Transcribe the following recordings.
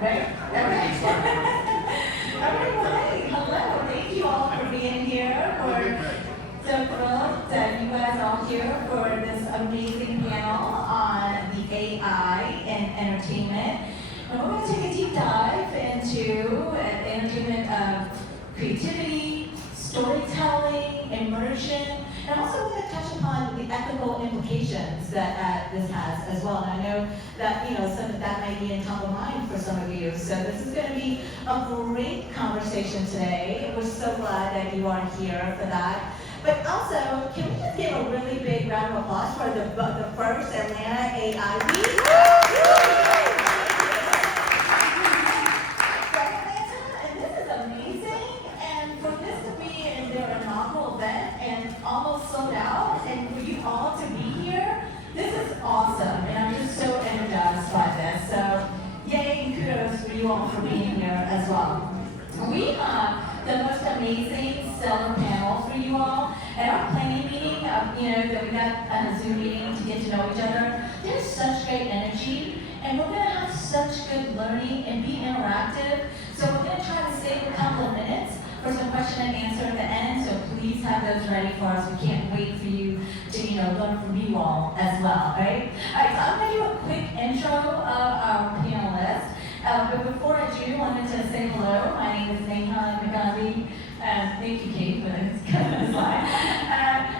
right? Okay. All right, well, hey, hello. Thank you all for being here. We're so thrilled that you guys are all here for this amazing panel on the AI and entertainment. And we're going to take a deep dive into the entertainment of creativity, storytelling, immersion, and also we're going to touch upon the ethical implications that this has as well. And I know that some of that might be in top of mind for some of you. So this is going to be a great conversation today. We're so glad that you are here for that. But also, can we just give a really big round of applause for the first Atlanta AI Week? Almost sold out, and for you all to be here, this is awesome, and I'm just so energized by this. So, yay and kudos for you all for being here as well. We have the most amazing stellar panel for you all. At our planning meeting, that we got on a Zoom meeting to get to know each other, there's such great energy, and we're going to have such good learning and be interactive. So we're going to try to save a couple of minutes for some question and answer at the end, so please have those ready for us. We can't wait for you to learn from you all as well, right? All right, so I'm going to do a quick intro of our panelists. But before I do, I wanted to say hello. My name is Neha Nagandi. Thank you, Kate, for this slide.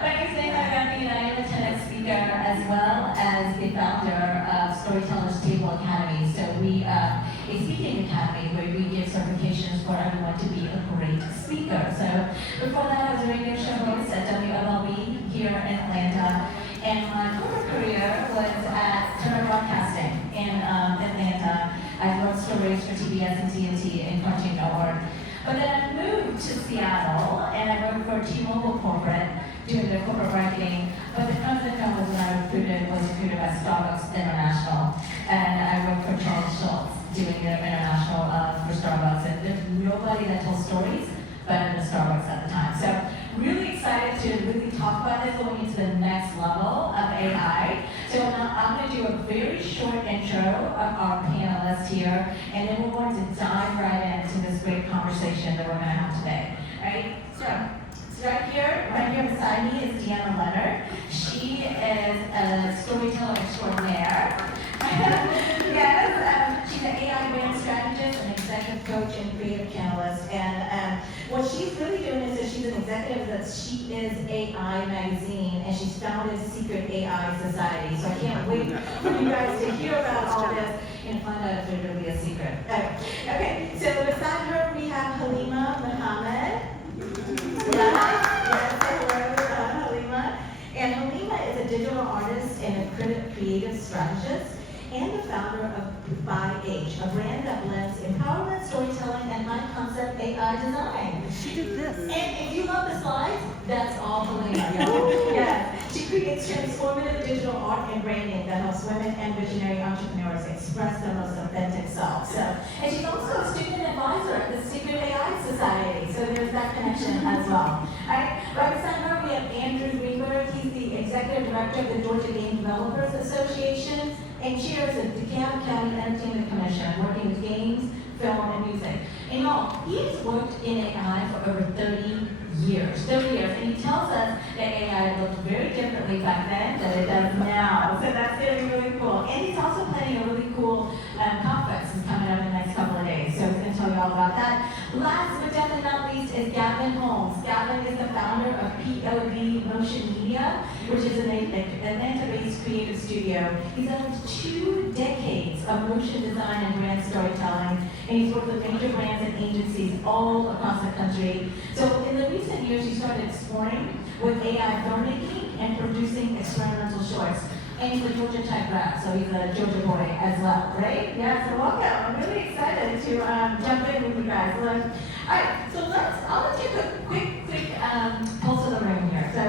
My name is Neha Nagandi, and I am a TEDx speaker as well as the founder of Storytellers Table Academy. So we a speaking academy where we give certifications for everyone to be a great speaker. So before that, I was a radio show host at WLLB here in Atlanta, and my corporate career was at Turner Broadcasting in Atlanta. I wrote stories for TBS and TNT and Cartoon Network. But then I moved to Seattle, and I worked for T-Mobile Corporate, doing their corporate marketing. But the concept was when I was recruited by Starbucks International, and I worked for Charles Schultz, doing their international for Starbucks. And there's nobody that tells stories better than Starbucks at the time. So really excited to really talk about this going into the next level of AI. So now I'm going to do a very short intro of our panelists here, and then we're going to dive right into this great conversation that we're going to have today. All right? So right here beside me is Deanna Leonard. She is a storyteller extraordinaire. Yes, she's an AI brand strategist, an executive coach, and creative analyst. And what she's really doing is that she's an executive that she is AI Magazine, and she's founded Secret AI Society. So I can't wait for you guys to hear about all this and find out if there's really a secret. Okay, so beside her we have Halima Muhammad. Yes, hello, Halima. And Halima is a digital artist and a creative strategist, and the founder of By Age, a brand that blends empowerment, storytelling, and high-concept AI design. She did this. And if you love the slides, that's all Helena. Yes. She creates transformative digital art and branding that helps women and visionary entrepreneurs express their most authentic selves. And she's also a student advisor at the Secret AI Society, so there's that connection as well. Right beside her, we have Andrew Greenberg. He's the executive director of the Georgia Game Developers Association and chairs the DeKalb County Entertainment Commission, working with games, film, and music. And y'all, he has worked in AI for over 30 years, and he tells us that AI looked very differently back then than it does now. So that's going to be really cool. And he's also planning a really cool conference that's coming up in the next couple of days. So he's going to tell you all about that. Last but definitely not least is Gavin Holmes. Gavin is the founder of POV Motion Media, which is an Atlanta-based creative studio. He's had 2 decades of motion design and brand storytelling, and he's worked with major brands and agencies all across the country. So in the recent years, he started exploring with AI filmmaking and producing experimental shorts. And he's a Georgia Tech grad, so he's a Georgia boy as well, right? Yeah, so welcome. I'm really excited to jump in with you guys. All right, so I'll take a quick pulse of the room here. So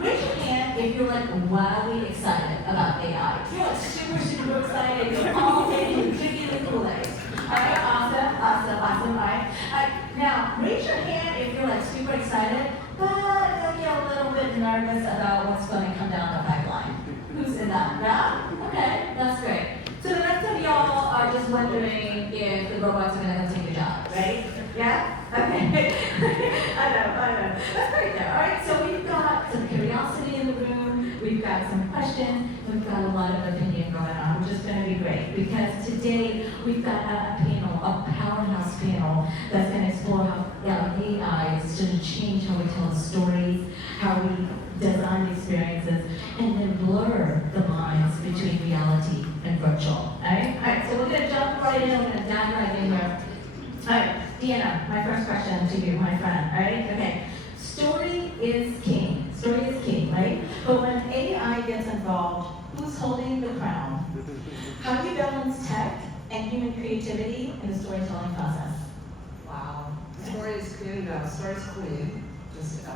raise your hand if you're like wildly excited about AI. You're like super excited. You're all in, drinking the Kool-Aid. All right, awesome. All right, now raise your hand if you're like super excited, but like you're a little bit nervous about what's going to come down the pipeline. Who's in that? Yeah? Okay, that's great. So the rest of y'all are just wondering if the robots are gonna come take your job, right? Yeah? Okay. I know. That's great though. All right, so we've got some curiosity in the room, we've got some questions, we've got a lot of opinion going on, which is gonna be great, because today we've got a panel, a powerhouse panel, that's gonna explore how AI is going to change how we tell stories, how we design experiences, and then blur the lines between reality and virtual. Alright, so we're going to jump right in, we're going to dive right in here. Alright, Deanna, my first question to you, my friend. Alright, okay. Story is king. Story is king, right? But when AI gets involved, who's holding the crown? How do you balance tech and human creativity in the storytelling process? Wow. Story is king, story is queen. Just